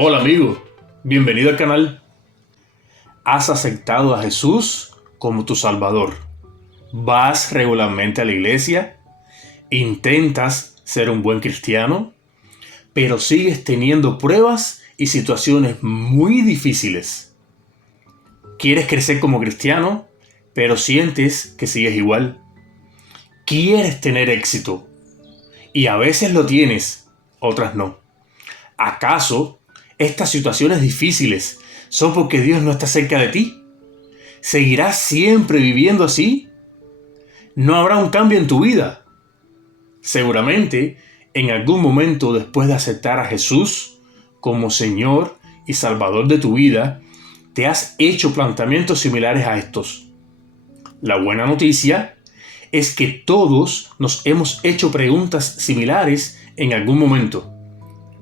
Hola amigo, bienvenido al canal. ¿Has aceptado a Jesús como tu Salvador? ¿Vas regularmente a la iglesia? ¿Intentas ser un buen cristiano? Pero sigues teniendo pruebas y situaciones muy difíciles. ¿Quieres crecer como cristiano, pero sientes que sigues igual? ¿Quieres tener éxito? Y a veces lo tienes, otras no. ¿Acaso estas situaciones difíciles son porque Dios no está cerca de ti? ¿Seguirás siempre viviendo así? ¿No habrá un cambio en tu vida? Seguramente, en algún momento después de aceptar a Jesús como Señor y Salvador de tu vida, te has hecho planteamientos similares a estos. La buena noticia es que todos nos hemos hecho preguntas similares en algún momento.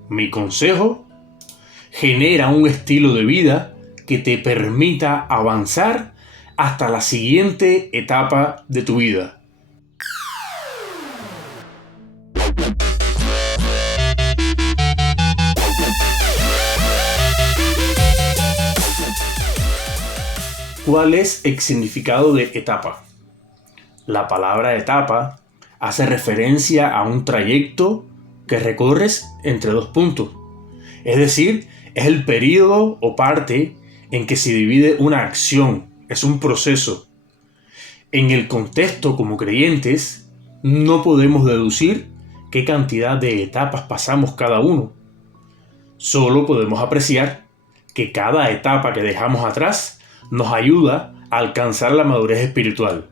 Mi consejo: genera un estilo de vida que te permita avanzar hasta la siguiente etapa de tu vida. ¿Cuál es el significado de etapa? La palabra etapa hace referencia a un trayecto que recorres entre dos puntos. Es decir, es el periodo o parte en que se divide una acción, es un proceso. En el contexto como creyentes, no podemos deducir qué cantidad de etapas pasamos cada uno. Solo podemos apreciar que cada etapa que dejamos atrás nos ayuda a alcanzar la madurez espiritual,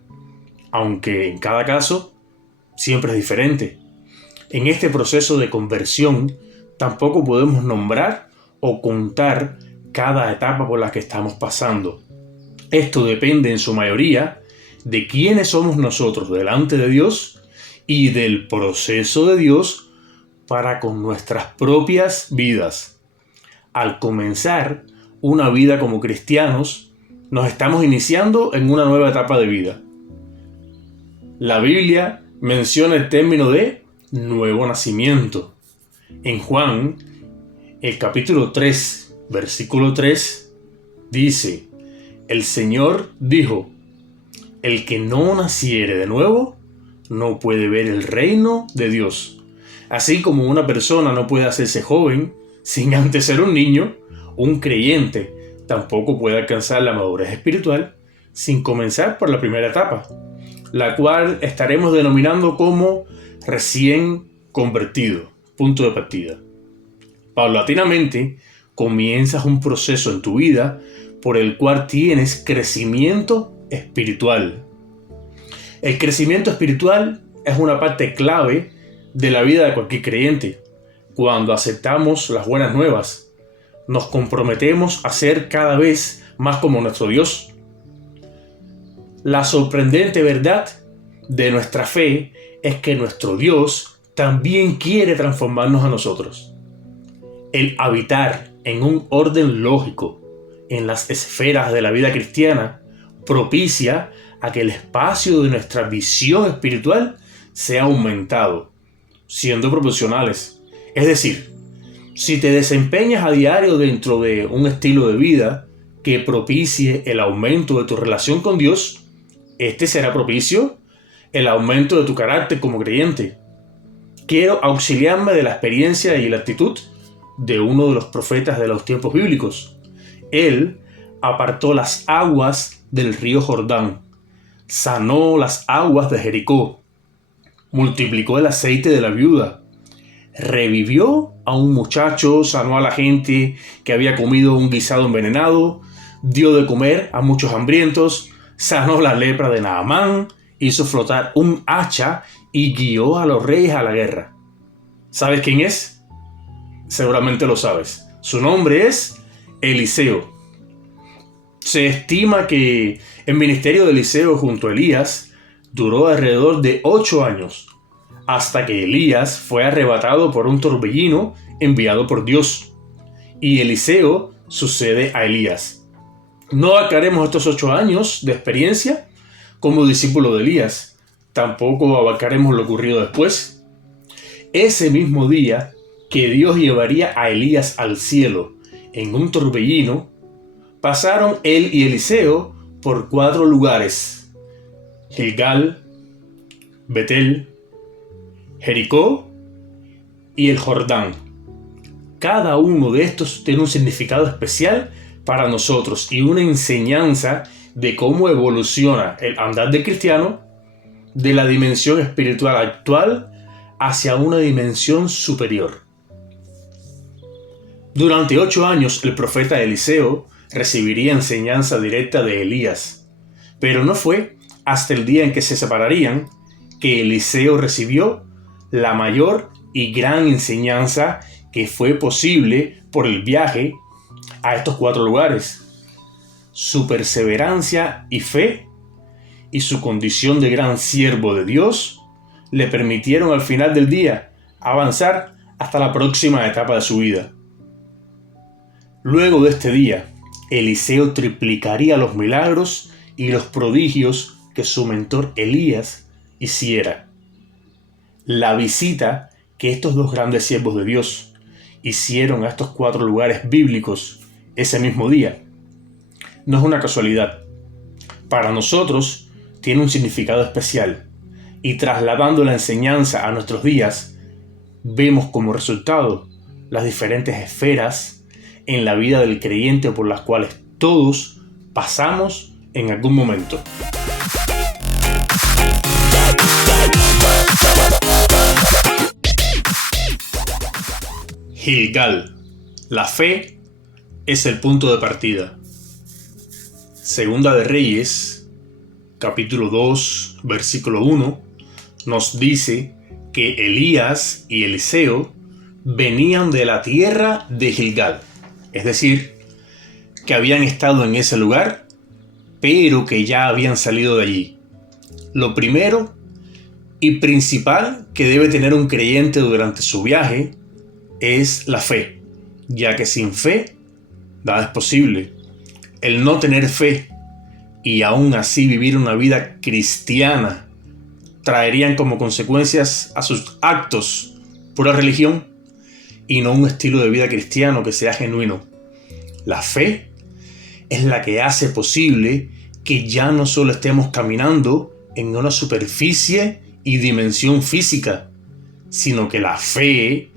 aunque en cada caso siempre es diferente. En este proceso de conversión tampoco podemos nombrar o contar cada etapa por la que estamos pasando. Esto depende en su mayoría de quiénes somos nosotros delante de Dios y del proceso de Dios para con nuestras propias vidas. Al comenzar una vida como cristianos, nos estamos iniciando en una nueva etapa de vida. La Biblia menciona el término de nuevo nacimiento. En Juan, el capítulo 3, versículo 3, dice: el Señor dijo, el que no naciere de nuevo no puede ver el reino de Dios. Así como una persona no puede hacerse joven sin antes ser un niño, un creyente tampoco puede alcanzar la madurez espiritual sin comenzar por la primera etapa, la cual estaremos denominando como recién convertido, punto de partida. Paulatinamente comienzas un proceso en tu vida por el cual tienes crecimiento espiritual. El crecimiento espiritual es una parte clave de la vida de cualquier creyente. Cuando aceptamos las buenas nuevas, nos comprometemos a ser cada vez más como nuestro Dios. La sorprendente verdad de nuestra fe es que nuestro Dios también quiere transformarnos a nosotros. El habitar en un orden lógico en las esferas de la vida cristiana propicia a que el espacio de nuestra visión espiritual sea aumentado, siendo proporcionales. Es decir, si te desempeñas a diario dentro de un estilo de vida que propicie el aumento de tu relación con Dios, este será propicio el aumento de tu carácter como creyente. Quiero auxiliarme de la experiencia y la actitud de uno de los profetas de los tiempos bíblicos. Él apartó las aguas del río Jordán, sanó las aguas de Jericó, multiplicó el aceite de la viuda, revivió a un muchacho, sanó a la gente que había comido un guisado envenenado, dio de comer a muchos hambrientos, sanó la lepra de Naamán, hizo flotar un hacha y guió a los reyes a la guerra. ¿Sabes quién es? Seguramente lo sabes. Su nombre es Eliseo. Se estima que el ministerio de Eliseo junto a Elías duró alrededor de 8 años, hasta que Elías fue arrebatado por un torbellino enviado por Dios, y Eliseo sucede a Elías. No abarcaremos estos 8 años de experiencia como discípulo de Elías, tampoco abarcaremos lo ocurrido después. Ese mismo día que Dios llevaría a Elías al cielo en un torbellino, pasaron él y Eliseo por 4 lugares: Gilgal, Betel, Jericó y el Jordán. Cada uno de estos tiene un significado especial para nosotros y una enseñanza de cómo evoluciona el andar del cristiano de la dimensión espiritual actual hacia una dimensión superior. Durante 8 años el profeta Eliseo recibiría enseñanza directa de Elías, pero no fue hasta el día en que se separarían que Eliseo recibió la mayor y gran enseñanza que fue posible por el viaje a estos 4 lugares. Su perseverancia y fe y su condición de gran siervo de Dios le permitieron al final del día avanzar hasta la próxima etapa de su vida. Luego de este día, Eliseo triplicaría los milagros y los prodigios que su mentor Elías hiciera. La visita que estos 2 grandes siervos de Dios hicieron a estos 4 lugares bíblicos ese mismo día no es una casualidad. Para nosotros tiene un significado especial, y trasladando la enseñanza a nuestros días, vemos como resultado las diferentes esferas en la vida del creyente por las cuales todos pasamos en algún momento. Gilgal. La fe es el punto de partida. Segunda de Reyes, capítulo 2, versículo 1, nos dice que Elías y Eliseo venían de la tierra de Gilgal. Es decir, que habían estado en ese lugar, pero que ya habían salido de allí. Lo primero y principal que debe tener un creyente durante su viaje es la fe, ya que sin fe nada es posible. El no tener fe y aún así vivir una vida cristiana traerían como consecuencias a sus actos pura religión y no un estilo de vida cristiano que sea genuino. La fe es la que hace posible que ya no solo estemos caminando en una superficie y dimensión física, sino que la fe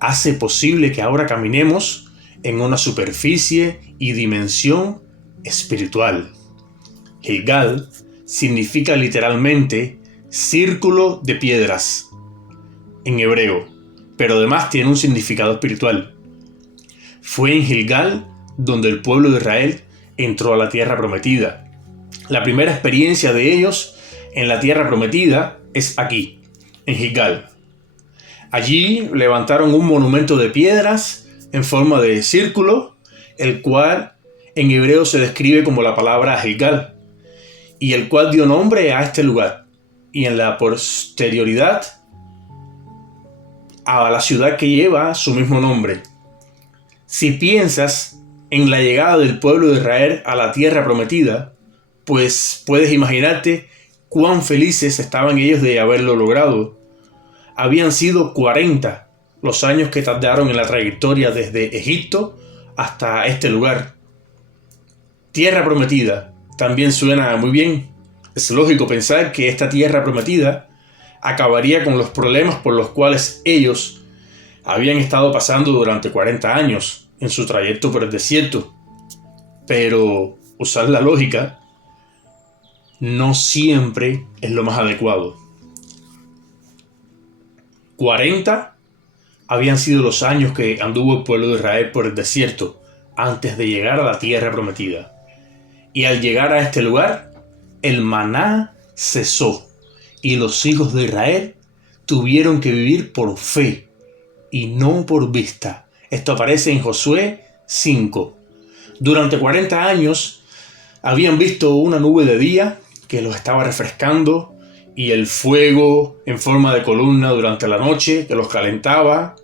hace posible que ahora caminemos en una superficie y dimensión espiritual. Gilgal significa literalmente círculo de piedras en hebreo, pero además tiene un significado espiritual. Fue en Gilgal donde el pueblo de Israel entró a la tierra prometida. La primera experiencia de ellos en la tierra prometida es aquí, en Gilgal. Allí levantaron un monumento de piedras en forma de círculo, el cual en hebreo se describe como la palabra Gilgal, y el cual dio nombre a este lugar, y en la posterioridad a la ciudad que lleva su mismo nombre. Si piensas en la llegada del pueblo de Israel a la tierra prometida, pues puedes imaginarte cuán felices estaban ellos de haberlo logrado. Habían sido 40 los años que tardaron en la trayectoria desde Egipto hasta este lugar. Tierra prometida también suena muy bien. Es lógico pensar que esta tierra prometida acabaría con los problemas por los cuales ellos habían estado pasando durante 40 años en su trayecto por el desierto. Pero usar la lógica no siempre es lo más adecuado. 40 habían sido los años que anduvo el pueblo de Israel por el desierto antes de llegar a la tierra prometida. Y al llegar a este lugar, el maná cesó y los hijos de Israel tuvieron que vivir por fe y no por vista. Esto aparece en Josué 5. Durante 40 años habían visto una nube de día que los estaba refrescando y el fuego en forma de columna durante la noche que los calentaba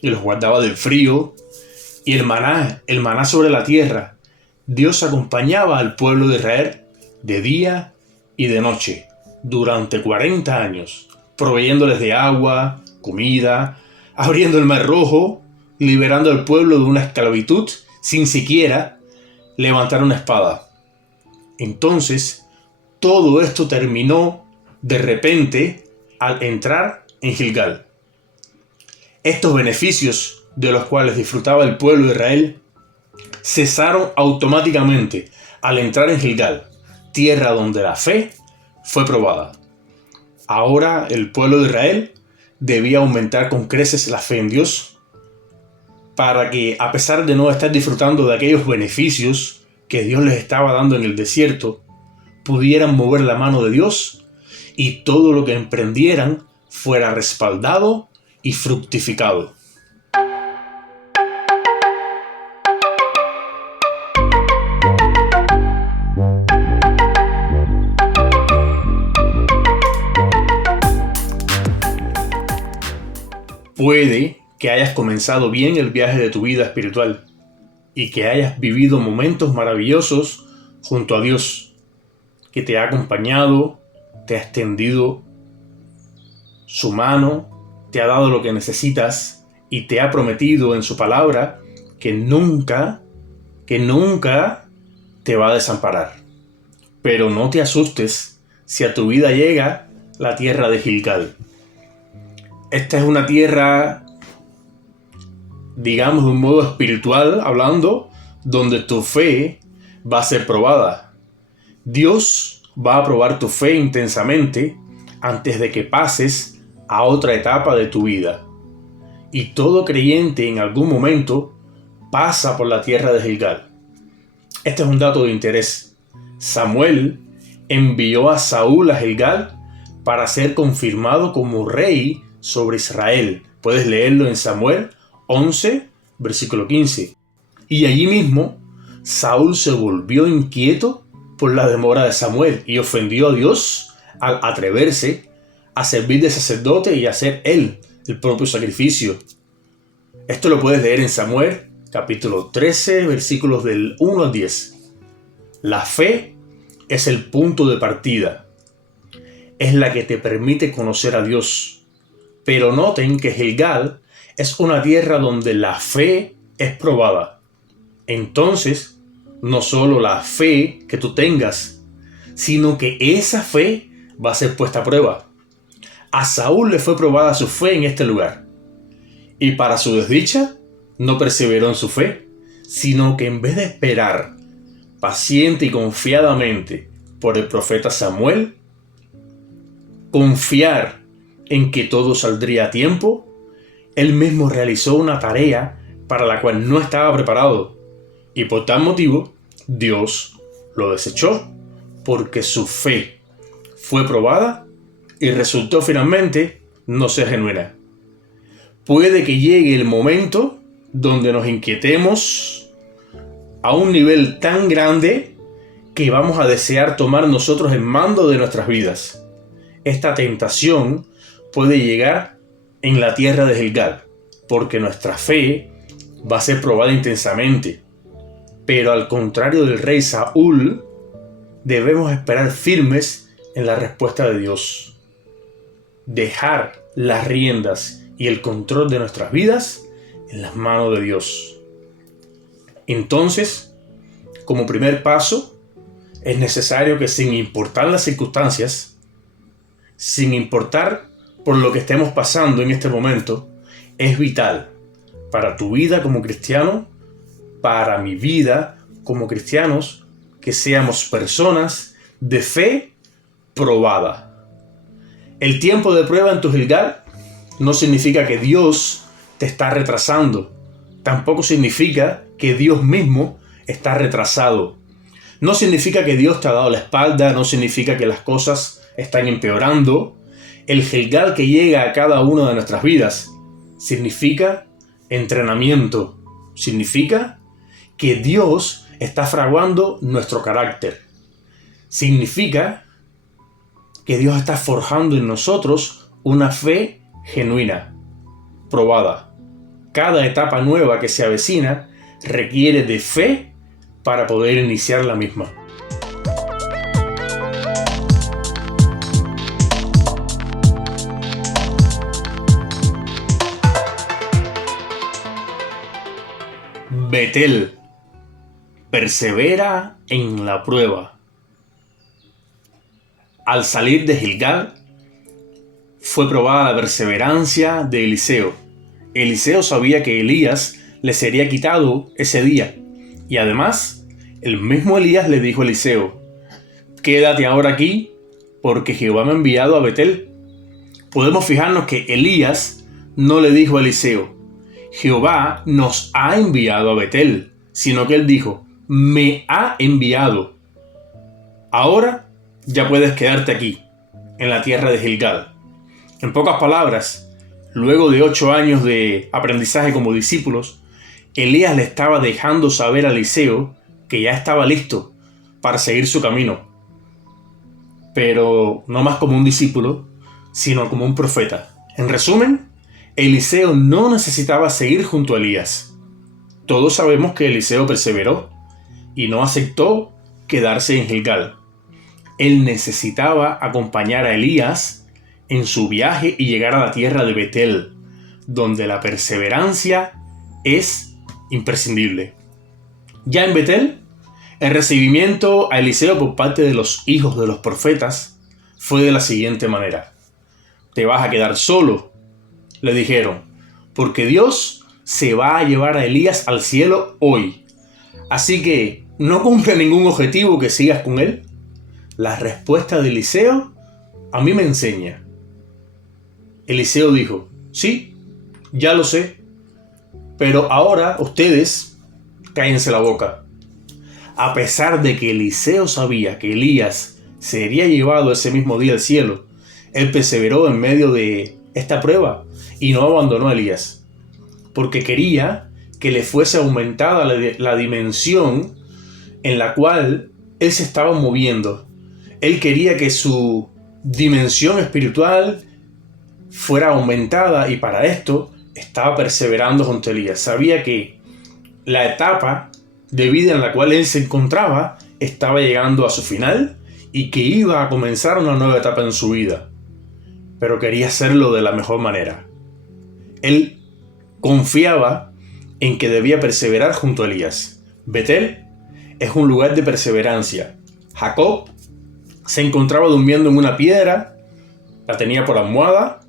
y los guardaba del frío, y el maná sobre la tierra. Dios acompañaba al pueblo de Israel de día y de noche durante 40 años, proveyéndoles de agua, comida, abriendo el Mar Rojo, liberando al pueblo de una esclavitud sin siquiera levantar una espada. Entonces, todo esto terminó de repente al entrar en Gilgal. Estos beneficios de los cuales disfrutaba el pueblo de Israel cesaron automáticamente al entrar en Gilgal, tierra donde la fe fue probada. Ahora el pueblo de Israel debía aumentar con creces la fe en Dios para que, a pesar de no estar disfrutando de aquellos beneficios que Dios les estaba dando en el desierto, pudieran mover la mano de Dios y todo lo que emprendieran fuera respaldado y fructificado. Puede que hayas comenzado bien el viaje de tu vida espiritual y que hayas vivido momentos maravillosos junto a Dios, que te ha acompañado, te ha extendido su mano, te ha dado lo que necesitas y te ha prometido en su palabra que nunca te va a desamparar. Pero no te asustes si a tu vida llega la tierra de Gilgal. Esta es una tierra, digamos de un modo espiritual hablando, donde tu fe va a ser probada. Dios va a probar tu fe intensamente antes de que pases a otra etapa de tu vida. Y todo creyente en algún momento pasa por la tierra de Gilgal. Este es un dato de interés. Samuel envió a Saúl a Gilgal para ser confirmado como rey sobre Israel. Puedes leerlo en Samuel 11, versículo 15. Y allí mismo, Saúl se volvió inquieto por la demora de Samuel y ofendió a Dios al atreverse a servir de sacerdote y hacer él el propio sacrificio. Esto lo puedes leer en Samuel, capítulo 13, versículos del 1 al 10. La fe es el punto de partida. Es la que te permite conocer a Dios. Pero noten que Gilgal es una tierra donde la fe es probada. Entonces, no solo la fe que tú tengas, sino que esa fe va a ser puesta a prueba. A Saúl le fue probada su fe en este lugar. Y para su desdicha, no perseveró en su fe, sino que en vez de esperar paciente y confiadamente por el profeta Samuel, confiar en que todo saldría a tiempo, él mismo realizó una tarea para la cual no estaba preparado. Y por tal motivo, Dios lo desechó, porque su fe fue probada y resultó finalmente no ser genuina. Puede que llegue el momento donde nos inquietemos a un nivel tan grande que vamos a desear tomar nosotros el mando de nuestras vidas. Esta tentación puede llegar en la tierra de Gilgal, porque nuestra fe va a ser probada intensamente. Pero al contrario del rey Saúl, debemos esperar firmes en la respuesta de Dios. Dejar las riendas y el control de nuestras vidas en las manos de Dios. Entonces, como primer paso, es necesario que, sin importar las circunstancias, sin importar por lo que estemos pasando en este momento, es vital para tu vida como cristiano, para mi vida como cristianos, que seamos personas de fe probada. El tiempo de prueba en tu Gilgal no significa que Dios te está retrasando. Tampoco significa que Dios mismo está retrasado. No significa que Dios te ha dado la espalda, no significa que las cosas están empeorando. El Gilgal que llega a cada una de nuestras vidas significa entrenamiento. Significa que Dios está fraguando nuestro carácter. Significa que Dios está forjando en nosotros una fe genuina, probada. Cada etapa nueva que se avecina requiere de fe para poder iniciar la misma. Betel, persevera en la prueba. Al salir de Gilgal, fue probada la perseverancia de Eliseo. Eliseo sabía que Elías le sería quitado ese día. Y además, el mismo Elías le dijo a Eliseo: quédate ahora aquí, porque Jehová me ha enviado a Betel. Podemos fijarnos que Elías no le dijo a Eliseo: Jehová nos ha enviado a Betel, sino que él dijo: me ha enviado. Ahora ya puedes quedarte aquí, en la tierra de Gilgal. En pocas palabras, luego de 8 años de aprendizaje como discípulos, Elías le estaba dejando saber a Eliseo que ya estaba listo para seguir su camino. Pero no más como un discípulo, sino como un profeta. En resumen, Eliseo no necesitaba seguir junto a Elías. Todos sabemos que Eliseo perseveró y no aceptó quedarse en Gilgal. Él necesitaba acompañar a Elías en su viaje y llegar a la tierra de Betel, donde la perseverancia es imprescindible. Ya en Betel, el recibimiento a Eliseo por parte de los hijos de los profetas fue de la siguiente manera: te vas a quedar solo, le dijeron, porque Dios se va a llevar a Elías al cielo hoy. Así que no cumple ningún objetivo que sigas con él. La respuesta de Eliseo a mí me enseña. Eliseo dijo: sí, ya lo sé, pero ahora ustedes cállense la boca. A pesar de que Eliseo sabía que Elías sería llevado ese mismo día al cielo, él perseveró en medio de esta prueba y no abandonó a Elías, porque quería que le fuese aumentada la dimensión en la cual él se estaba moviendo. Él quería que su dimensión espiritual fuera aumentada, y para esto estaba perseverando junto a Elías. Sabía que la etapa de vida en la cual él se encontraba estaba llegando a su final y que iba a comenzar una nueva etapa en su vida, pero quería hacerlo de la mejor manera. Él confiaba en que debía perseverar junto a Elías. Betel es un lugar de perseverancia. Jacob se encontraba durmiendo en una piedra, la tenía por almohada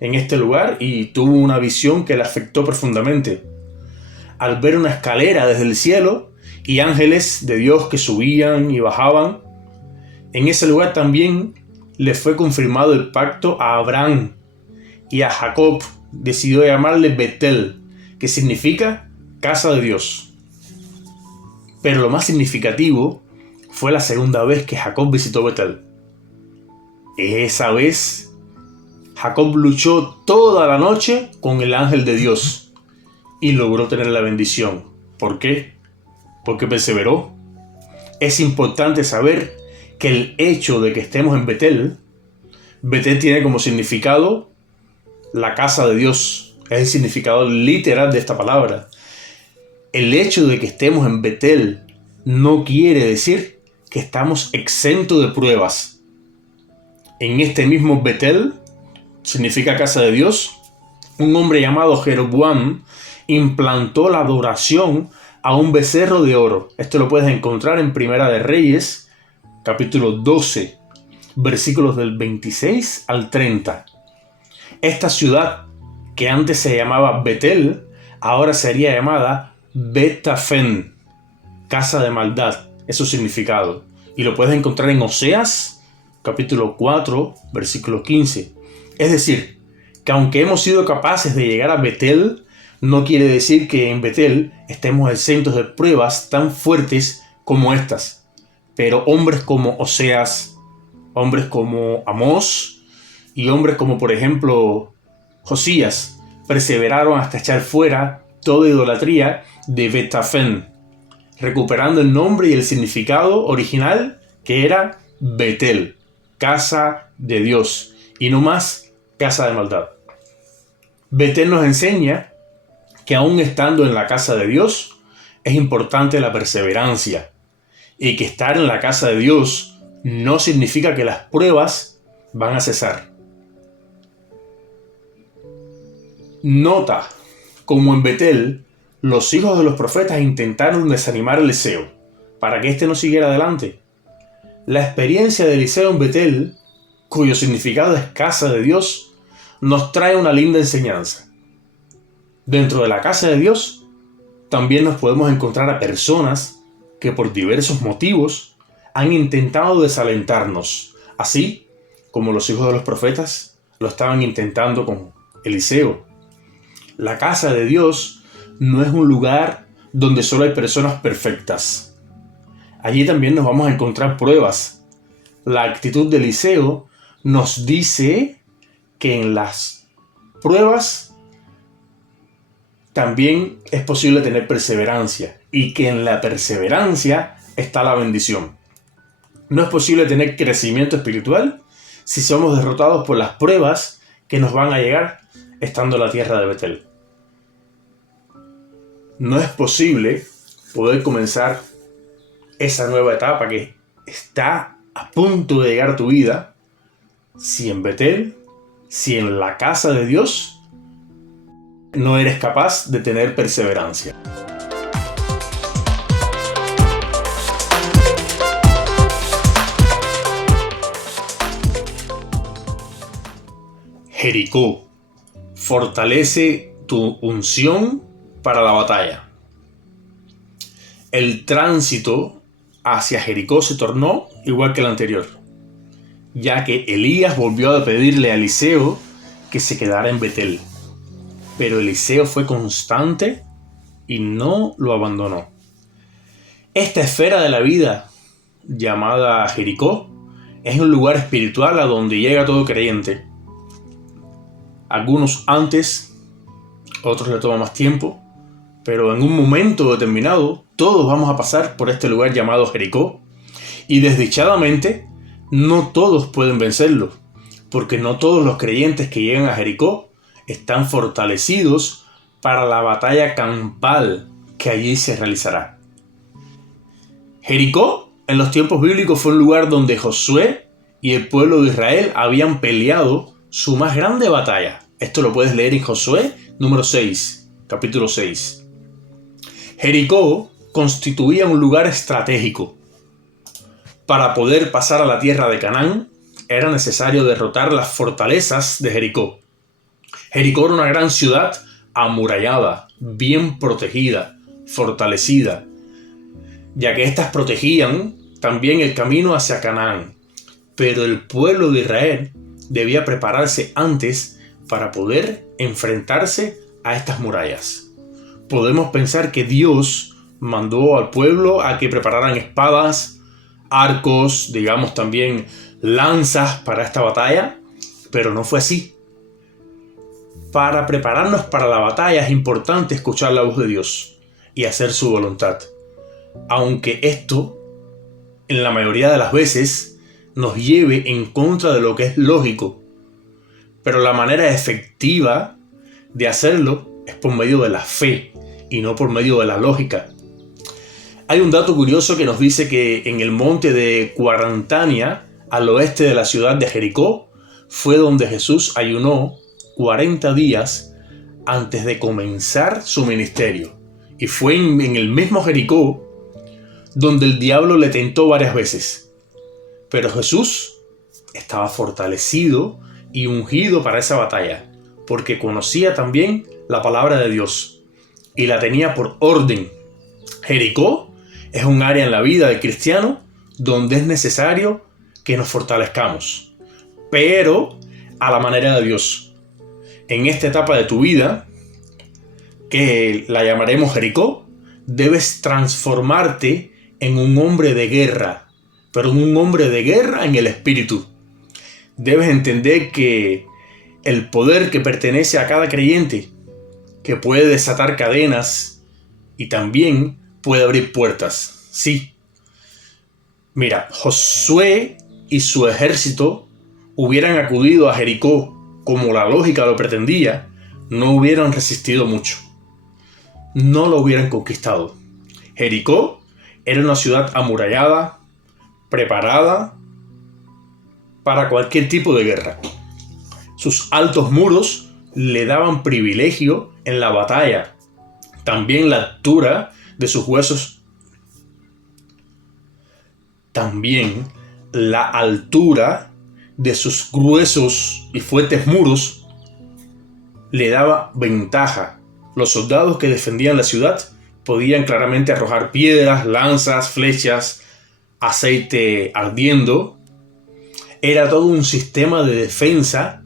en este lugar, y tuvo una visión que le afectó profundamente. Al ver una escalera desde el cielo y ángeles de Dios que subían y bajaban, en ese lugar también le fue confirmado el pacto a Abraham, y a Jacob decidió llamarle Betel, que significa casa de Dios. Pero lo más significativo fue la segunda vez que Jacob visitó Betel. Esa vez, Jacob luchó toda la noche con el ángel de Dios y logró tener la bendición. ¿Por qué? Porque perseveró. Es importante saber que el hecho de que estemos en Betel, Betel tiene como significado la casa de Dios. Es el significado literal de esta palabra. El hecho de que estemos en Betel no quiere decir que estamos exentos de pruebas. En este mismo Betel, significa casa de Dios, un hombre llamado Jeroboam implantó la adoración a un becerro de oro. Esto lo puedes encontrar en Primera de Reyes, capítulo 12, versículos del 26 al 30. Esta ciudad, que antes se llamaba Betel, ahora sería llamada Bet-Afen, casa de maldad. Es su significado. Y lo puedes encontrar en Oseas, capítulo 4, versículo 15. Es decir, que aunque hemos sido capaces de llegar a Betel, no quiere decir que en Betel estemos exentos de pruebas tan fuertes como estas. Pero hombres como Oseas, hombres como Amós y hombres como, por ejemplo, Josías, perseveraron hasta echar fuera toda idolatría de Bet-Afen, recuperando el nombre y el significado original, que era Betel, casa de Dios, y no más casa de maldad. Betel nos enseña que aún estando en la casa de Dios, es importante la perseverancia, y que estar en la casa de Dios no significa que las pruebas van a cesar. Nota como en Betel los hijos de los profetas intentaron desanimar a Eliseo para que éste no siguiera adelante. La experiencia de Eliseo en Betel, cuyo significado es casa de Dios, nos trae una linda enseñanza. Dentro de la casa de Dios también nos podemos encontrar a personas que por diversos motivos han intentado desalentarnos, así como los hijos de los profetas lo estaban intentando con Eliseo. La casa de Dios no es un lugar donde solo hay personas perfectas. Allí también nos vamos a encontrar pruebas. La actitud de Eliseo nos dice que en las pruebas también es posible tener perseverancia y que en la perseverancia está la bendición. No es posible tener crecimiento espiritual si somos derrotados por las pruebas que nos van a llegar estando en la tierra de Betel. No es posible poder comenzar esa nueva etapa que está a punto de llegar a tu vida si en Betel, si en la casa de Dios, no eres capaz de tener perseverancia. Jericó. Fortalece tu unción para la batalla. El tránsito hacia Jericó se tornó igual que el anterior, ya que Elías volvió a pedirle a Eliseo que se quedara en Betel. Pero Eliseo fue constante y no lo abandonó. Esta esfera de la vida, llamada Jericó, es un lugar espiritual a donde llega todo creyente. Algunos antes, otros le toma más tiempo, pero en un momento determinado todos vamos a pasar por este lugar llamado Jericó, y desdichadamente no todos pueden vencerlo, porque no todos los creyentes que llegan a Jericó están fortalecidos para la batalla campal que allí se realizará. Jericó en los tiempos bíblicos fue un lugar donde Josué y el pueblo de Israel habían peleado su más grande batalla. Esto lo puedes leer en Josué número 6, capítulo 6. Jericó constituía un lugar estratégico. Para poder pasar a la tierra de Canaán, era necesario derrotar las fortalezas de Jericó. Jericó era una gran ciudad amurallada, bien protegida, fortalecida, ya que éstas protegían también el camino hacia Canaán. Pero el pueblo de Israel debía prepararse antes para poder enfrentarse a estas murallas. Podemos pensar que Dios mandó al pueblo a que prepararan espadas, arcos, digamos también lanzas para esta batalla, pero no fue así. Para prepararnos para la batalla es importante escuchar la voz de Dios y hacer su voluntad. Aunque esto, en la mayoría de las veces, nos lleve en contra de lo que es lógico. Pero la manera efectiva de hacerlo es por medio de la fe y no por medio de la lógica. Hay un dato curioso que nos dice que en el monte de Cuarantania, al oeste de la ciudad de Jericó, fue donde Jesús ayunó 40 días antes de comenzar su ministerio. Y fue en el mismo Jericó donde el diablo le tentó varias veces. Pero Jesús estaba fortalecido y ungido para esa batalla, porque conocía también la palabra de Dios y la tenía por orden. Jericó es un área en la vida del cristiano donde es necesario que nos fortalezcamos, pero a la manera de Dios. En esta etapa de tu vida, que la llamaremos Jericó, debes transformarte en un hombre de guerra, pero un hombre de guerra en el espíritu. Debes entender que el poder que pertenece a cada creyente, que puede desatar cadenas y también puede abrir puertas. Sí. Mira, Josué y su ejército hubieran acudido a Jericó como la lógica lo pretendía, no hubieran resistido mucho. No lo hubieran conquistado. Jericó era una ciudad amurallada, preparada para cualquier tipo de guerra. Sus altos muros le daban privilegio en la batalla, También la altura de sus huesos. También la altura de sus gruesos y fuertes muros le daba ventaja. Los soldados que defendían la ciudad podían claramente arrojar piedras, lanzas, flechas, aceite ardiendo. Era todo un sistema de defensa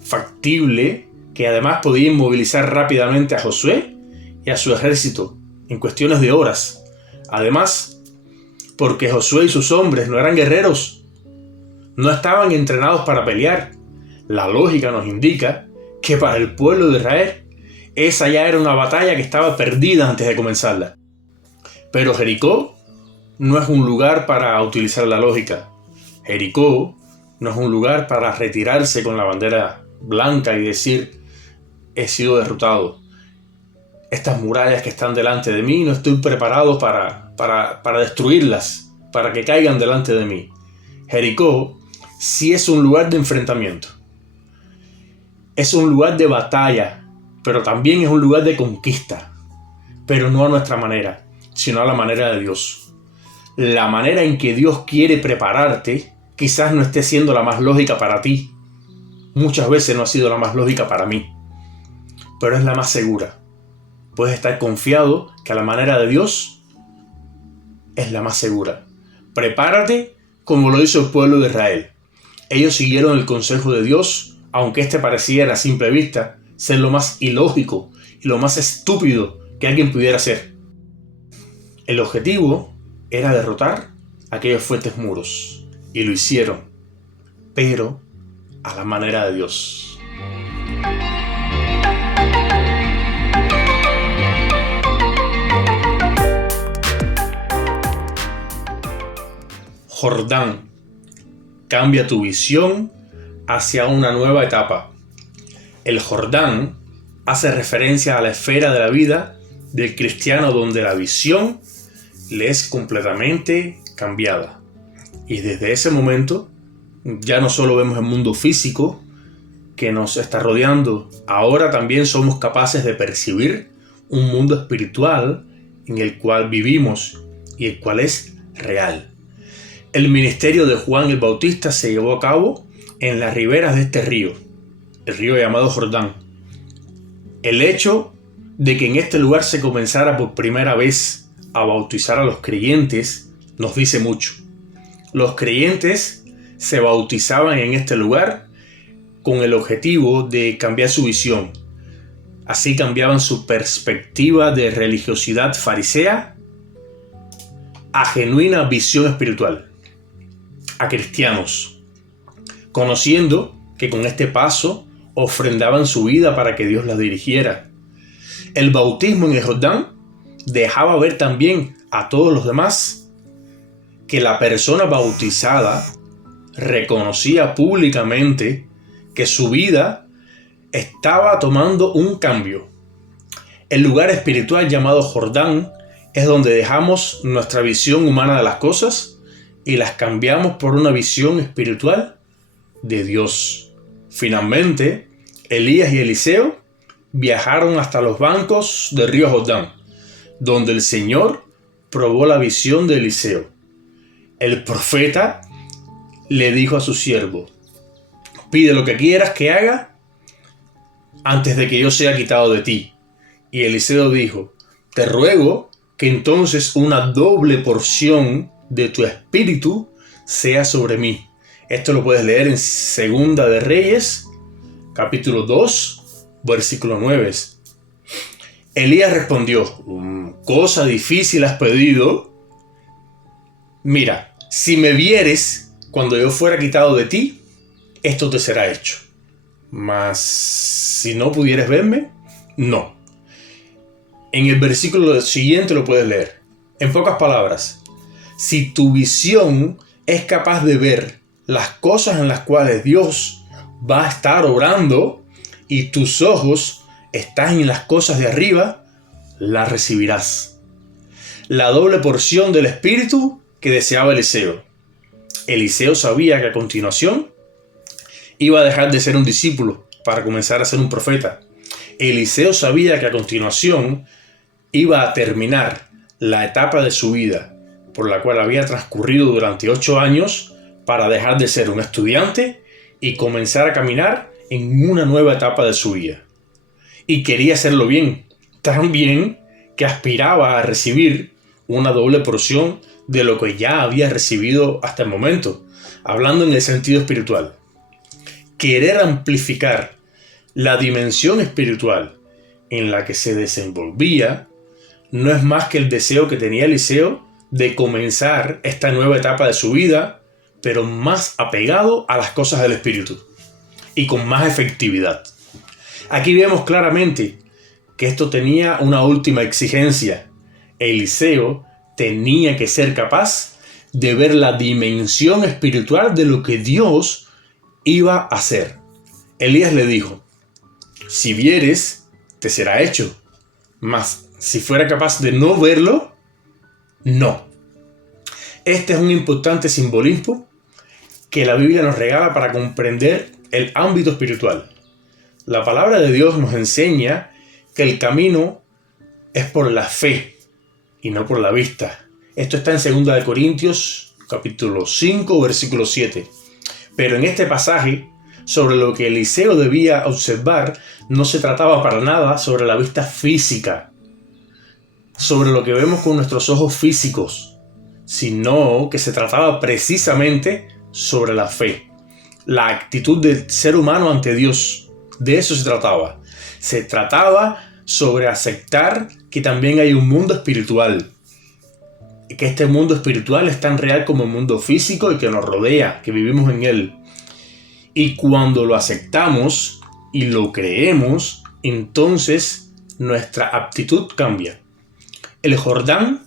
factible que además podía inmovilizar rápidamente a Josué y a su ejército en cuestiones de horas. Además, porque Josué y sus hombres no eran guerreros, no estaban entrenados para pelear. La lógica nos indica que para el pueblo de Israel esa ya era una batalla que estaba perdida antes de comenzarla. Pero Jericó no es un lugar para utilizar la lógica. Jericó no es un lugar para retirarse con la bandera blanca y decir: he sido derrotado. Estas murallas que están delante de mí no estoy preparado para destruirlas, para que caigan delante de mí. Jericó sí es un lugar de enfrentamiento. Es un lugar de batalla, pero también es un lugar de conquista. Pero no a nuestra manera, sino a la manera de Dios. La manera en que Dios quiere prepararte quizás no esté siendo la más lógica para ti. Muchas veces no ha sido la más lógica para mí, pero es la más segura. Puedes estar confiado que a la manera de Dios es la más segura. Prepárate como lo hizo el pueblo de Israel. Ellos siguieron el consejo de Dios, aunque este pareciera a simple vista ser lo más ilógico y lo más estúpido que alguien pudiera hacer. El objetivo era derrotar aquellos fuertes muros, y lo hicieron, pero a la manera de Dios. Jordán, cambia tu visión hacia una nueva etapa. El Jordán hace referencia a la esfera de la vida del cristiano donde la visión le es completamente cambiada. Y desde ese momento ya no solo vemos el mundo físico que nos está rodeando, ahora también somos capaces de percibir un mundo espiritual en el cual vivimos y el cual es real. El ministerio de Juan el Bautista se llevó a cabo en las riberas de este río, el río llamado Jordán. El hecho de que en este lugar se comenzara por primera vez a bautizar a los creyentes nos dice mucho. Los creyentes se bautizaban en este lugar con el objetivo de cambiar su visión. Así cambiaban su perspectiva de religiosidad farisea a genuina visión espiritual, a cristianos, conociendo que con este paso ofrendaban su vida para que Dios la dirigiera. El bautismo en el Jordán dejaba ver también a todos los demás que la persona bautizada reconocía públicamente que su vida estaba tomando un cambio. El lugar espiritual llamado Jordán es donde dejamos nuestra visión humana de las cosas y las cambiamos por una visión espiritual de Dios. Finalmente, Elías y Eliseo viajaron hasta los bancos del río Jordán, donde el Señor probó la visión de Eliseo. El profeta le dijo a su siervo: pide lo que quieras que haga antes de que yo sea quitado de ti. Y Eliseo dijo: te ruego que entonces una doble porción de tu espíritu sea sobre mí. Esto lo puedes leer en Segunda de Reyes, capítulo 2, versículo 9. Elías respondió: cosa difícil has pedido. Mira, si me vieres cuando yo fuera quitado de ti, esto te será hecho. Mas si no pudieres verme, no. En el versículo siguiente lo puedes leer. En pocas palabras, si tu visión es capaz de ver las cosas en las cuales Dios va a estar obrando y tus ojos están en las cosas de arriba, las recibirás. La doble porción del espíritu que deseaba Eliseo. Eliseo sabía que a continuación iba a dejar de ser un discípulo para comenzar a ser un profeta. Eliseo sabía que a continuación iba a terminar la etapa de su vida por la cual había transcurrido durante 8 años para dejar de ser un estudiante y comenzar a caminar en una nueva etapa de su vida. Y quería hacerlo bien, tan bien que aspiraba a recibir una doble porción de lo que ya había recibido hasta el momento, hablando en el sentido espiritual. Querer amplificar la dimensión espiritual en la que se desenvolvía no es más que el deseo que tenía Eliseo de comenzar esta nueva etapa de su vida, pero más apegado a las cosas del espíritu y con más efectividad. Aquí vemos claramente que esto tenía una última exigencia. Eliseo tenía que ser capaz de ver la dimensión espiritual de lo que Dios iba a hacer. Elías le dijo: si vieres, te será hecho, mas si fuera capaz de no verlo, no. Este es un importante simbolismo que la Biblia nos regala para comprender el ámbito espiritual. La palabra de Dios nos enseña que el camino es por la fe y no por la vista. Esto está en 2 Corintios capítulo 5, versículo 7. Pero en este pasaje, sobre lo que Eliseo debía observar, no se trataba para nada sobre la vista física, sobre lo que vemos con nuestros ojos físicos, sino que se trataba precisamente sobre la fe, la actitud del ser humano ante Dios. De eso se trataba. Se trataba sobre aceptar que también hay un mundo espiritual, y que este mundo espiritual es tan real como el mundo físico y que nos rodea, que vivimos en él. Y cuando lo aceptamos y lo creemos, entonces nuestra actitud cambia. El Jordán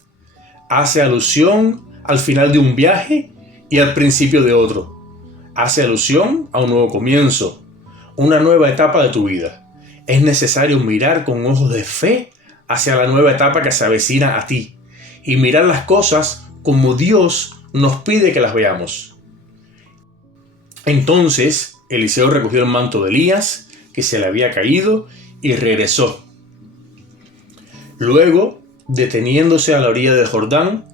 hace alusión al final de un viaje y al principio de otro. Hace alusión a un nuevo comienzo, una nueva etapa de tu vida. Es necesario mirar con ojos de fe hacia la nueva etapa que se avecina a ti y mirar las cosas como Dios nos pide que las veamos. Entonces Eliseo recogió el manto de Elías que se le había caído y regresó. Luego, deteniéndose a la orilla del Jordán,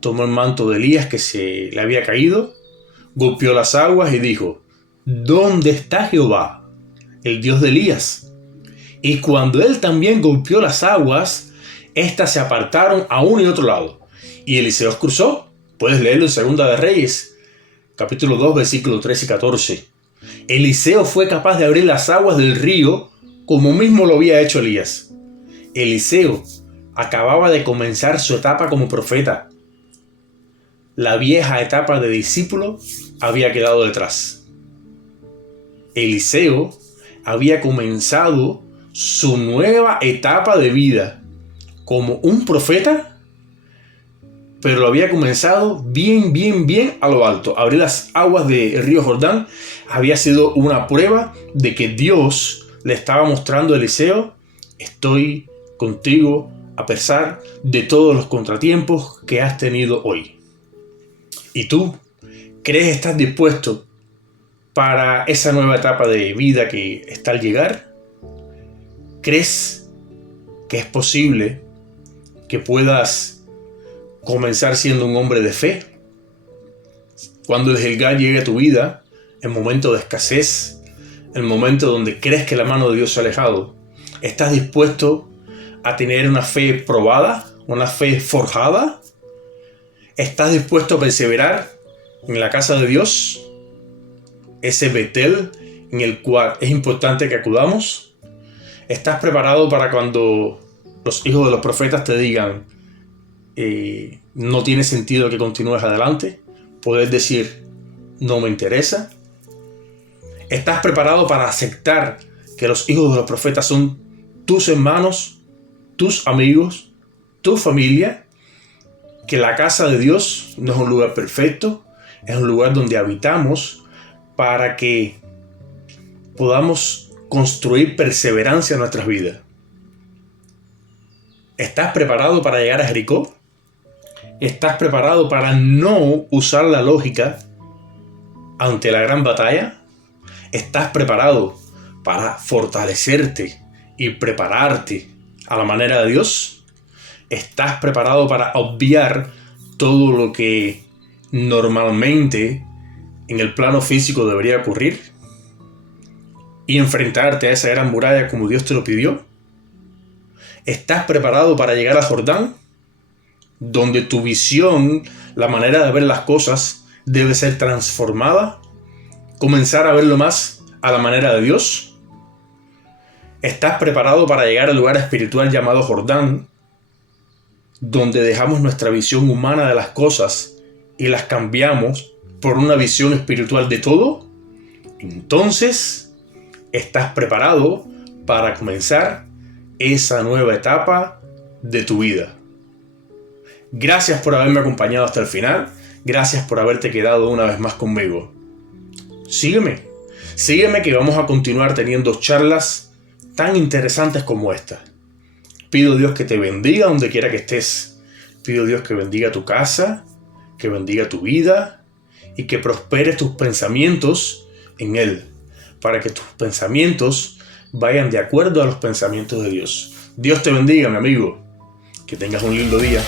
tomó el manto de Elías que se le había caído, golpeó las aguas y dijo: ¿dónde está Jehová, el Dios de Elías? Y cuando él también golpeó las aguas, éstas se apartaron a uno y otro lado, y Eliseo cruzó. Puedes leerlo en 2 de Reyes, capítulo 2, versículos 13 y 14. Eliseo fue capaz de abrir las aguas del río como mismo lo había hecho Elías. Eliseo acababa de comenzar su etapa como profeta. La vieja etapa de discípulo había quedado detrás. Eliseo había comenzado su nueva etapa de vida como un profeta, pero lo había comenzado bien a lo alto. Abrir las aguas del río Jordán había sido una prueba de que Dios le estaba mostrando a Eliseo: estoy contigo a pesar de todos los contratiempos que has tenido hoy. ¿Y tú? ¿Crees que estás dispuesto para esa nueva etapa de vida que está al llegar? ¿Crees que es posible que puedas comenzar siendo un hombre de fe? Cuando el Gilgal llegue a tu vida, el momento de escasez, el momento donde crees que la mano de Dios se ha alejado, ¿estás dispuesto a tener una fe probada, una fe forjada? ¿Estás dispuesto a perseverar en la casa de Dios? Ese Betel en el cual es importante que acudamos. ¿Estás preparado para cuando los hijos de los profetas te digan no tiene sentido que continúes adelante? Poder decir: no me interesa. ¿Estás preparado para aceptar que los hijos de los profetas son tus hermanos, tus amigos, tu familia? Que la casa de Dios no es un lugar perfecto, es un lugar donde habitamos para que podamos construir perseverancia en nuestras vidas. ¿Estás preparado para llegar a Jericó? ¿Estás preparado para no usar la lógica ante la gran batalla? ¿Estás preparado para fortalecerte y prepararte a la manera de Dios? ¿Estás preparado para obviar todo lo que normalmente en el plano físico debería ocurrir y enfrentarte a esa gran muralla como Dios te lo pidió? ¿Estás preparado para llegar a Jordán, donde tu visión, la manera de ver las cosas, debe ser transformada? ¿Comenzar a verlo más a la manera de Dios? ¿Estás preparado para llegar al lugar espiritual llamado Jordán, donde dejamos nuestra visión humana de las cosas y las cambiamos por una visión espiritual de todo? Entonces, estás preparado para comenzar esa nueva etapa de tu vida. Gracias por haberme acompañado hasta el final. Gracias por haberte quedado una vez más conmigo. Sígueme que vamos a continuar teniendo charlas tan interesantes como esta. Pido a Dios que te bendiga donde quiera que estés. Pido a Dios que bendiga tu casa, que bendiga tu vida y que prospere tus pensamientos en Él, para que tus pensamientos vayan de acuerdo a los pensamientos de Dios. Dios te bendiga, mi amigo. Que tengas un lindo día.